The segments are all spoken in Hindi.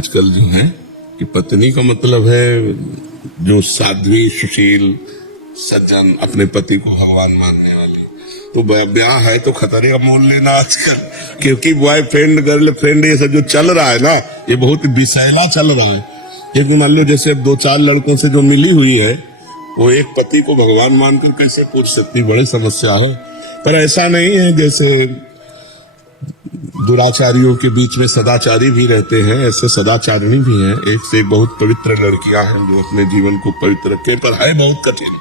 आजकल जो है कि पत्नी का मतलब है जो साध्वी सुशील सज्जन अपने पति को भगवान मानने वाली। तो ब्याह है तो खतरे का मोल लेना आजकल, क्योंकि बॉयफ्रेंड गर्लफ्रेंड ये सब जो चल रहा है ना, ये बहुत विषैला चल रहा है। क्योंकि मान लो जैसे अब 2-4 लड़कों से जो मिली हुई है, वो एक पति को भगवान मानकर कैसे पूछ सकती, बड़ी समस्या है। पर ऐसा नहीं है, जैसे दुराचारियों के बीच में सदाचारी भी रहते हैं, ऐसे सदाचारिणी भी हैं। एक से एक बहुत पवित्र लड़कियां हैं जो अपने जीवन को पवित्र रखें, पर है बहुत कठिन,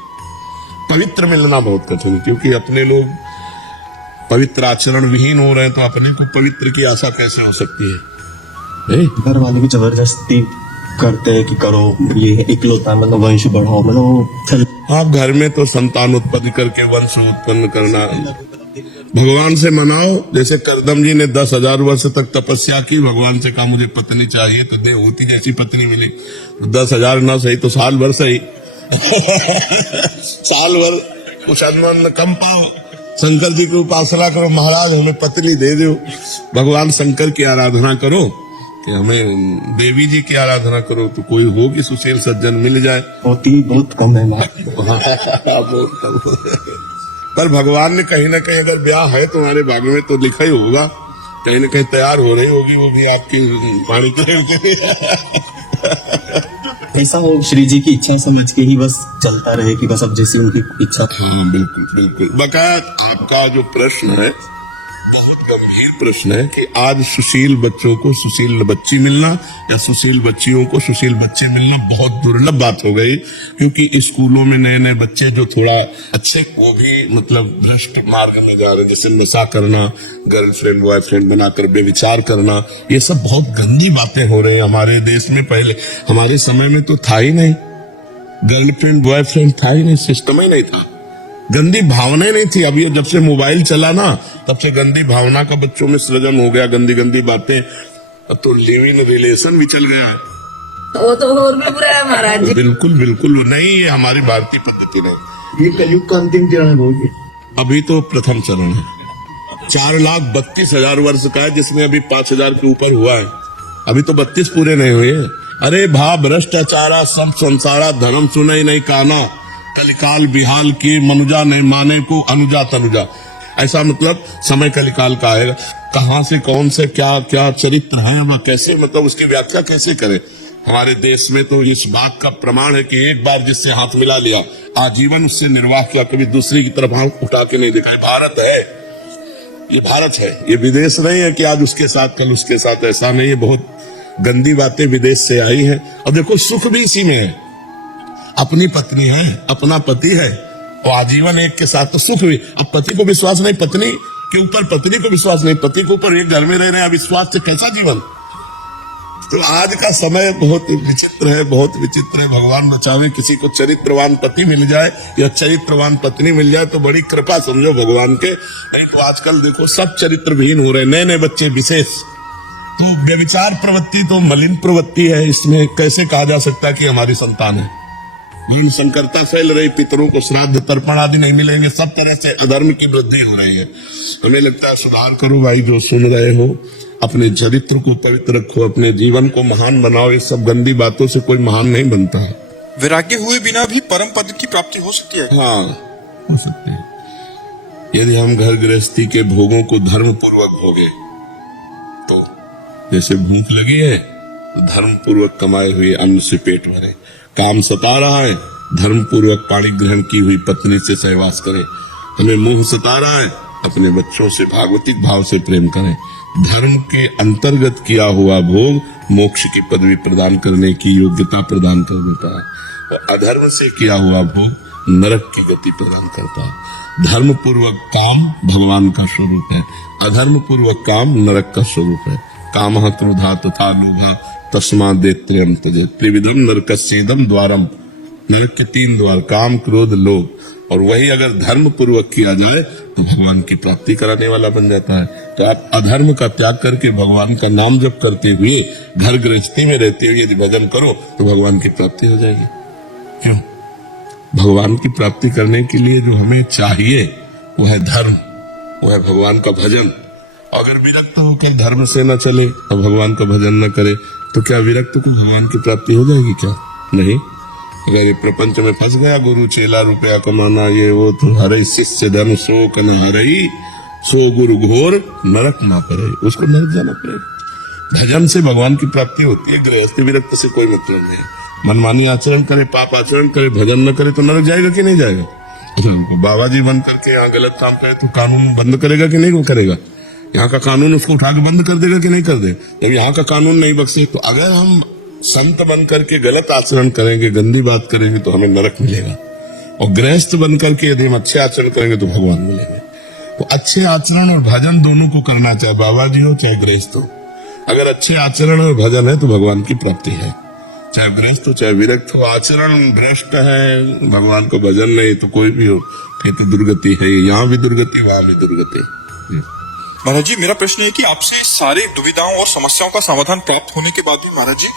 पवित्र मिलना बहुत कठिन, क्योंकि अपने लोग पवित्र आचरण विहीन हो रहे हैं, तो अपने को पवित्र की आशा कैसे हो सकती है? घर वाले भी जबरदस्ती करते हैं कि करो, ये इकलौता मतलब वंश बढ़ाओ, मतलब आप घर में तो संतान उत्पत्ति करके वंश उत्पन्न करना, भगवान से मनाओ। जैसे करदम जी ने 10,000 वर्ष तक तपस्या की, भगवान से कहा मुझे पत्नी चाहिए, तो देवहूति जैसी पत्नी मिली। 10,000 ना सही तो साल भर सही साल भर कुछ अन्न कम पाओ, शंकर जी की उपासना करो, महाराज हमें पत्नी दे दो। भगवान शंकर की आराधना करो कि हमें देवी जी की आराधना करो, तो कोई हो कि सुशील सज्जन मिल जाए। होती बहुत कम है बहुत कम। पर भगवान ने कहीं ना कहीं, अगर ब्याह है तुम्हारे भाग्य में तो लिखा ही होगा, कहीं ना कहीं तैयार हो रही होगी वो भी आपकी पानी के ऐसा हो श्री जी की इच्छा समझ के ही बस चलता रहे कि बस अब जैसी उनकी इच्छा। हाँ बिल्कुल बिल्कुल। बकाया आपका जो प्रश्न है बहुत गंभीर प्रश्न है कि आज सुशील बच्चों को सुशील बच्ची मिलना या सुशील बच्चियों को सुशील बच्चे मिलना बहुत दुर्लभ बात हो गई, क्योंकि स्कूलों में नए नए बच्चे जो थोड़ा अच्छे, वो भी मतलब भ्रष्ट मार्ग में जा रहे हैं, जैसे नशा करना, गर्लफ्रेंड बॉयफ्रेंड बनाकर बेविचार करना, ये सब बहुत गंदी बातें हो रही है हमारे देश में। पहले हमारे समय में तो था ही नहीं, गर्लफ्रेंड बॉयफ्रेंड था ही नहीं, सिस्टम ही नहीं था, गंदी भावनाएं नहीं थी। अभी जब से मोबाइल चला ना, तब से गंदी भावना का बच्चों में सृजन हो गया, गंदी गंदी बातें। अब तो लिव इन रिलेशन भी चल गया, वो तो और भी बुरा है महाराज जी। बिल्कुल बिल्कुल नहीं, ये हमारी भारतीय पद्धति नहीं। ये कलयुग का अंतिम चरण है, अभी तो प्रथम चरण है, 4,32,000 वर्ष का है, जिसमें अभी 5,000 के ऊपर हुआ है, अभी तो 32 पूरे नहीं हुए। अरे भा भ्रष्टाचारा सब संसारा धर्म सुने नहीं काना, कलिकाल बिहाल की मनुजा नहीं माने को अनुजा तनुजा। ऐसा मतलब समय कलिकाल का आएगा, कहां से कौन से क्या क्या चरित्र है, वह कैसे, मतलब उसकी व्याख्या कैसे करें। हमारे देश में तो इस बात का प्रमाण है कि एक बार जिससे हाथ मिला लिया, आजीवन उससे निर्वाह किया, कभी दूसरी की तरफ हाथ उठा के नहीं देखा। भारत है, ये भारत है, ये विदेश नहीं है कि आज उसके साथ कल उसके साथ, ऐसा नहीं है। बहुत गंदी बातें विदेश से आई हैं। और देखो सुख भी इसी में है, अपनी पत्नी है, अपना पति है, और आजीवन एक के साथ, तो सुख भी। अब पति को विश्वास नहीं, पत्नी के ऊपर पत्नी को विश्वास नहीं, पति के ऊपर एक घर में रह रहे हैं, अविश्वास से कैसा जीवन। तो आज का समय बहुत विचित्र है, बहुत विचित्र है। भगवान बचावे, किसी को चरित्रवान पति मिल जाए या चरित्रवान पत्नी मिल जाए तो बड़ी कृपा समझो भगवान के। तो आजकल देखो सब चरित्र विहीन हो रहे हैं, नए नए बच्चे विशेष। तो व्यभिचार प्रवृत्ति तो मलिन प्रवृत्ति है, इसमें कैसे कहा जा सकता है कि हमारी संतान है। संकरता फैल रही, पितरों को श्राद्ध तर्पण आदि नहीं मिलेंगे, सब तरह से अधर्म की वृद्धि हो रही है। हमें लगता है सुधार करो भाई, जो सुन रहे हो, अपने चरित्र को पवित्र रखो, अपने जीवन को महान बनाओ। ये सब गंदी बातों से कोई महान नहीं बनता है। वैराग्य हुए बिना भी परम पद की प्राप्ति हो सकती है। हाँ हो सकती है, यदि हम घर गृहस्थी के भोगों को धर्म पूर्वक भोगे। तो जैसे भूख लगी है तो धर्म पूर्वक कमाए हुए अन्न से पेट भरे, काम सता रहा है धर्म पूर्वक पाणी ग्रहण की हुई पत्नी से सहवास करें, हमें मोह सता रहा है अपने बच्चों से भागवतिक भाव से प्रेम करें। धर्म के अंतर्गत किया हुआ भोग मोक्ष की पदवी प्रदान करने की योग्यता प्रदान कर देता है, और अधर्म से किया हुआ भोग नरक की गति प्रदान करता है। धर्म पूर्वक काम भगवान का स्वरूप है, अधर्म पूर्वक काम नरक का स्वरूप है। कामः क्रोधः तथा लोभः तस्मात् दैत्यं त्यजेत्, त्रिविधम नरकस्येदं द्वारम। नरक के 3 द्वार, काम क्रोध लोभ, और वही अगर धर्म पूर्वक किया जाए तो भगवान की प्राप्ति कराने वाला बन जाता है। तो आप अधर्म का त्याग करके भगवान का नाम जप करते हुए घर गृहस्थी में रहते हुए यदि भजन करो तो भगवान की प्राप्ति हो जाएगी। क्यों? भगवान की प्राप्ति करने के लिए जो हमें चाहिए वो है धर्म, वो है भगवान का भजन। अगर विरक्त होकर धर्म से न चले और भगवान का भजन न करे तो क्या विरक्त को भगवान की प्राप्ति हो जाएगी क्या? नहीं। अगर ये प्रपंच में फंस गया, गुरु चेला रुपया कमाना ये वो, तो हरे शिष्य धन शोक न हरई, सो गुरु घोर नरक ना करे, उसको नरक जाना पड़ेगा। भजन से भगवान की प्राप्ति होती है, गृहस्थी विरक्त से कोई मतलब नहीं है। मनमानी आचरण करे, पाप आचरण करे, भजन न करे तो नरक जाएगा कि नहीं जाएगा? बाबा जी बन करके यहाँ गलत काम करे तो कानून बंद करेगा कि नहीं वो करेगा? यहाँ का कानून उसको उठा के बंद कर देगा कि नहीं कर दे? जब यहाँ का कानून नहीं बख्शे, तो अगर हम संत बन करके गलत आचरण करेंगे, गंदी बात करेंगे तो हमें नरक मिलेगा, और गृहस्थ बन करके यदि हम अच्छे आचरण करेंगे तो भगवान मिलेंगे। तो अच्छे आचरण और भजन दोनों को करना, चाहे बाबा जी हो चाहे गृहस्थ हो। अगर अच्छे आचरण और भजन है तो भगवान की प्राप्ति है, चाहे गृहस्थ हो चाहे विरक्त हो। आचरण भ्रष्ट है, भगवान को भजन नहीं, तो कोई भी हो फिर तो दुर्गति है। यहाँ भी दुर्गति, वहां भी दुर्गति। महाराज जी, मेरा प्रश्न है कि आपसे सारी दुविधाओं और समस्याओं का समाधान प्राप्त होने के बाद भी महाराज जी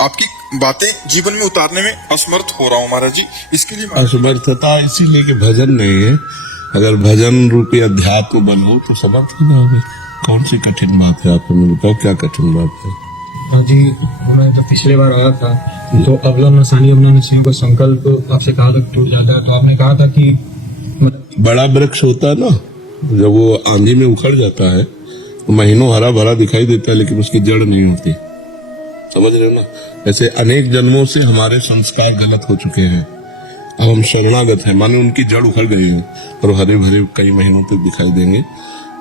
आपकी बातें जीवन में उतारने में असमर्थ हो रहा हूँ महाराज जी, इसके लिए असमर्थता इसीलिए कि भजन नहीं है। अगर भजन रूपी अध्यात्म बल हो तो समर्थ हो जाओगे। कौन सी कठिन बात है? आपको बताओ क्या कठिन बात है? जी, मैं जब पिछले बार आया था तो अवला नसानी अवला नसीम को संकल्प आपसे कहा था टूट जाता है, तो आपने कहा था कि बड़ा वृक्ष होता है ना, जब वो आंधी में उखड़ जाता है तो महीनों हरा भरा दिखाई देता है, लेकिन उसकी जड़ नहीं होती। समझ रहे हो ना? ऐसे अनेक जन्मों से हमारे संस्कार गलत हो चुके हैं, अब हम शरणागत हैं, माने उनकी जड़ उखड़ गई है और हरे भरे कई महीनों तक दिखाई देंगे।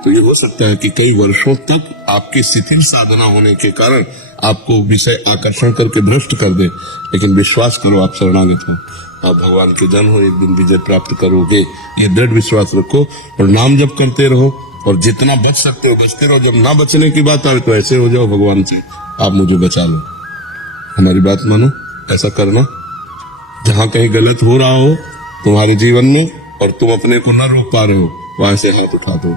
तो ये हो सकता है कि कई वर्षों तक आपकी शिथिल साधना होने के कारण आपको विषय आकर्षण करके भ्रष्ट कर दे, लेकिन विश्वास करो आप शरणागत हो, आप भगवान के जन हो, एक दिन विजय प्राप्त करोगे, ये दृढ़ विश्वास रखो और नाम जप करते रहो, और जितना बच सकते हो बचते रहो। जब ना बचने की बात आए तो ऐसे हो जाओ भगवान से, आप मुझे बचा लो, हमारी बात मानो। ऐसा करना, जहां कहीं गलत हो रहा हो तुम्हारे जीवन में और तुम अपने को न रोक पा रहे हो, वहां से हाथ उठा दो,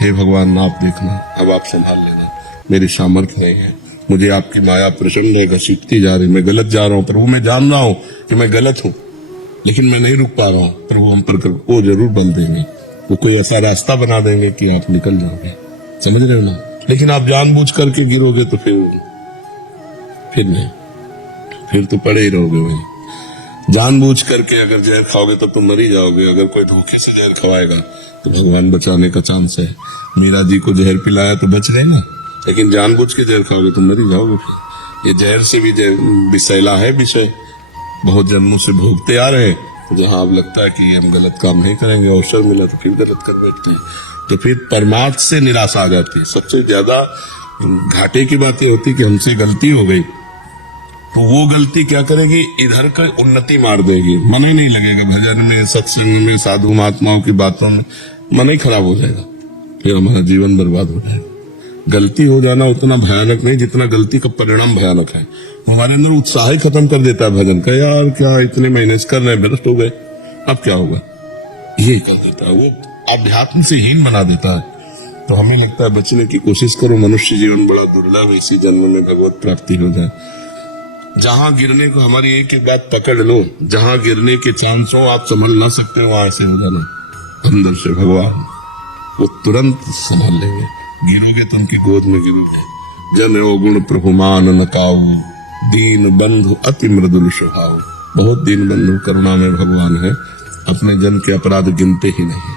हे भगवान आप देखना, अब आप संभाल लेना, मेरी सामर्थ्य नहीं है, मुझे आपकी माया प्रचंड है, घसीटती जा रही, मैं गलत जा रहा हूँ प्रभु, मैं जान रहा हूँ कि मैं गलत हूँ, लेकिन मैं नहीं रुक पा रहा हूँ प्रभु, हम पर वो जरूर बल देंगे, वो कोई ऐसा रास्ता बना देंगे कि आप निकल जाओगे। समझ रहे हो ना? लेकिन आप जानबूझ करके गिरोगे तो फिर नहीं, फिर तो पड़े ही रहोगे वही। जानबूझ करके अगर जहर खाओगे तो तुम मर ही जाओगे। अगर कोई धोखे से जहर खवाएगा तो भगवान बचाने का चांस है। मीरा जी को जहर पिलाया तो बच गए ना, लेकिन जानबूझ के जहर खाओगे तो मर ही जाओगे। फिर ये जहर से भी विषैला है विषय, बहुत जन्मों से भोगते आ रहे हैं, तो जहां अब लगता है कि हम गलत काम नहीं करेंगे, अवसर मिला तो फिर गलत कर बैठते हैं, तो फिर परमार्थ से निराशा आ जाती है। सबसे ज्यादा घाटे की बात ये होती है कि हमसे गलती हो गई, तो वो गलती क्या करेगी, इधर का उन्नति मार देगी, मन ही नहीं लगेगा भजन में, सत्संग में, साधु महात्माओं की बातों में, मन ही खराब हो जाएगा, फिर हमारा जीवन बर्बाद हो जाएगा। गलती हो जाना उतना भयानक नहीं जितना गलती का परिणाम भयानक है। हमारे अंदर उत्साह ही खत्म कर देता है भजन का, यार क्या इतने महीने से कर रहे हैं, भ्रष्ट हो गए, अब क्या होगा, यही कर देता है, वो अध्यात्म से हीन बना देता है। तो हमें लगता है बचने की कोशिश करो, मनुष्य जीवन बड़ा दुर्लभ है, इसी जन्म में भगवत प्राप्ति हो जाए। जहां गिरने को, हमारी एक एक बात पकड़ लो, जहां गिरने के चांस हो आप संभल ना सकते हो, वहां से हो जाना, अंदर से भगवान वो तुरंत संभाल लेंगे। गिरोगे तो उनकी गोद में गिरोगे। जन गुण प्रभु मान न काऊ, दीन बंधु अति मृदुल स्वभाव। बहुत दीन बंधु करुणा में भगवान है, अपने जन के अपराध गिनते ही नहीं।